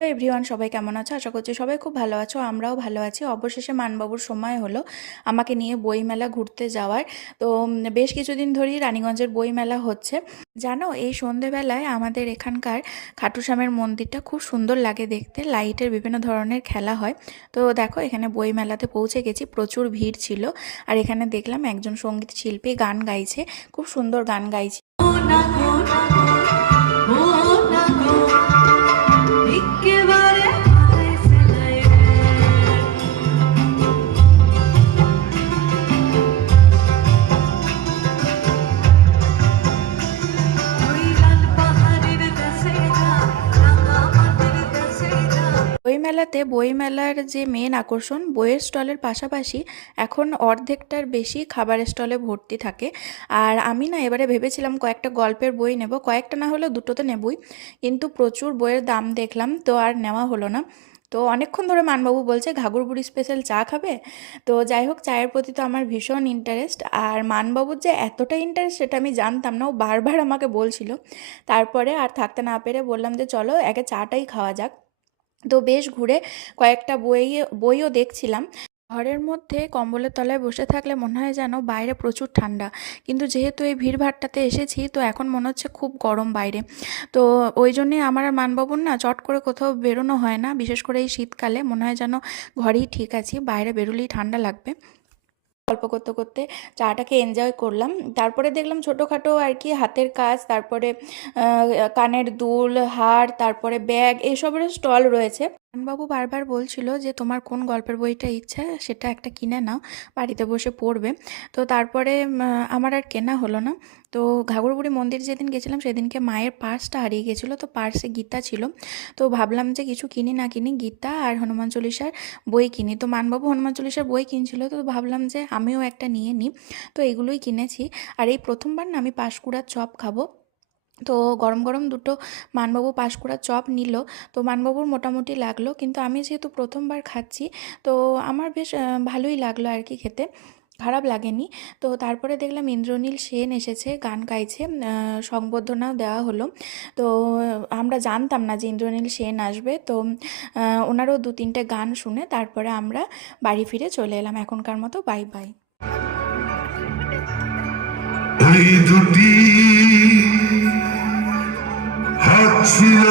Everyone, সবাই কেমন আছো? আশা করছি সবাই খুব ভালো আছো। আমরাও ভালো আছি। অবশেষে মানবাবুর সময় হলো আমাকে নিয়ে বইমেলা ঘুরতে যাওয়ার। তো বেশ কিছুদিন ধরেই রানীগঞ্জের বইমেলা হচ্ছে। জানো, এই সন্ধেবেলায় আমাদের এখানকার খাটুশ্যামের মন্দিরটা খুব সুন্দর লাগে দেখতে। লাইটের বিভিন্ন ধরনের খেলা হয়। তো দেখো, এখানে বইমেলাতে পৌঁছে গেছি। প্রচুর ভিড় ছিল। আর এখানে দেখলাম একজন সঙ্গীত শিল্পী গান গাইছে, খুব সুন্দর গান গাইছে। বইমেলার যে মেন আকর্ষণ, বইয়ের স্টলের পাশাপাশি এখন অর্ধেকটার বেশি খাবারের স্টলে ভর্তি থাকে। আর আমি না এবারে ভেবেছিলাম কয়েকটা গল্পের বই নেব, কয়েকটা না হলেও দুটো তো নেবই, কিন্তু প্রচুর বইয়ের দাম দেখলাম, তো আর নেওয়া হলো না। তো অনেকক্ষণ ধরে মানবাবু বলছে ঘাগরবুড়ি স্পেশাল চা খাবে। তো যাই হোক, চায়ের প্রতি তো আমার ভীষণ ইন্টারেস্ট। আর মানবাবুর যে এতটা ইন্টারেস্ট সেটা আমি জানতাম না, ও বারবার আমাকে বলছিল। তারপরে আর থাকতে না পেরে বললাম যে চলো একে চাটাই খাওয়া যাক। তো বেশ ঘুরে কয়েকটা বইও দেখছিলাম। ঘরের মধ্যে কম্বলের তলায় বসে থাকলে মনে হয় যেন বাইরে প্রচুর ঠান্ডা, কিন্তু যেহেতু এই ভিড়ভাট্টাতে এসেছি তো এখন মনে হচ্ছে খুব গরম বাইরে। তো ওই জন্যে আমার আর মানবাবুর না চট করে কোথাও বেরোনো হয় না, বিশেষ করে এই শীতকালে মনে হয় যেন ঘরেই ঠিক আছি, বাইরে বেরোলেই ঠান্ডা লাগবে। গল্প করতে করতে চাটাকে এনজয় করলাম। তারপরে দেখলাম ছোটোখাটো আর কি হাতের কাজ, তারপরে কানের দুল, হার, তারপরে ব্যাগ, এসবেরও স্টল রয়েছে। বাবু বারবার বলছিল যে তোমার কোন গল্পের বইটা ইচ্ছা সেটা একটা কিনে নাও, বাড়িতে বসে পড়বে। তো তারপরে আমার আর কেনা হলো না। তো ঘাগরবুড়ি মন্দির যেদিন গেছিলাম সেদিনকে মায়ের পার্সটা হারিয়ে গেছিলো, তো পার্সে গীতা ছিল। তো ভাবলাম যে কিছু কিনি না কিনি, গীতা আর হনুমান চল্লিশার বই কিনি। তো মানবাবু হনুমান চল্লিশার বই কিনছিল, তো ভাবলাম যে আমিও একটা নিয়ে নিই। তো এগুলোই কিনেছি। আর এই প্রথমবার না আমি পাঁশকুড়ার চপ খাবো। তো গরম গরম দুটো মানবাবু পাঁশকুড়ার চপ নিল। তো মানবাবুর মোটামুটি লাগলো, কিন্তু আমি যেহেতু প্রথমবার খাচ্ছি তো আমার বেশ ভালোই লাগলো আর কি খেতে, খারাপ লাগেনি। তো তারপরে দেখলাম ইন্দ্রনীল সেন এসেছে, গান গাইছে, সংবর্ধনাও দেওয়া হলো। তো আমরা জানতাম না যে ইন্দ্রনীল সেন আসবে। তো ওনারও দু তিনটে গান শুনে তারপরে আমরা বাড়ি ফিরে চলে এলাম। এখনকার মতো বাই বাই। এই দুটি হাত ছিল